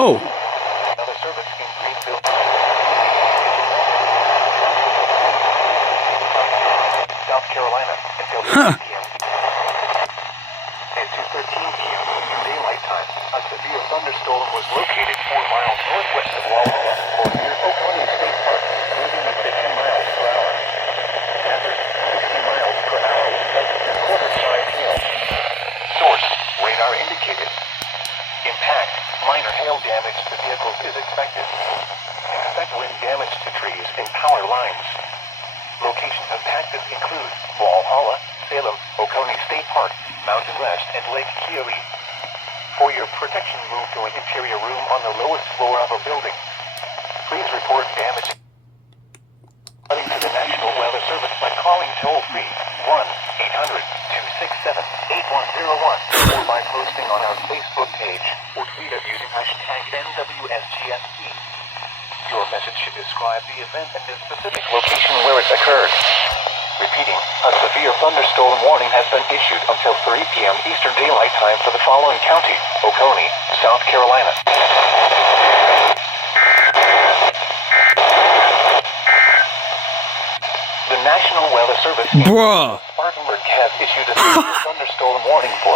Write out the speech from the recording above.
Oh. Another service in Greenfield, South Carolina until 3 p.m. At 2:13 p.m. Eastern Daylight Time, a severe thunderstorm was located 4 miles northwest of Walhalla or near Oconee State Park, moving at 50 miles per hour. Hazard, 60 miles per hour with a quarter-size hail. Source, radar indicated. Impact, minor hail damage to vehicles is expected. Expect wind damage to trees and power lines. Locations impacted include Walhalla, Salem, Oconee State Park, Mountain Rest, and Lake Keowee. For your protection, move to an interior room on the lowest floor of a building. Please report damage to the National Weather Service by calling toll-free 1-800-267-8101 or by posting on our Facebook page or tweet us using hashtag NWSGSP. Your message should describe the event and the specific location where it occurred. Repeating, a severe thunderstorm warning has been issued until 3 p.m. Eastern Daylight Time for the following counties: Oconee, South Carolina. The National Weather Service in Spartanburg has issued a severe thunderstorm warning for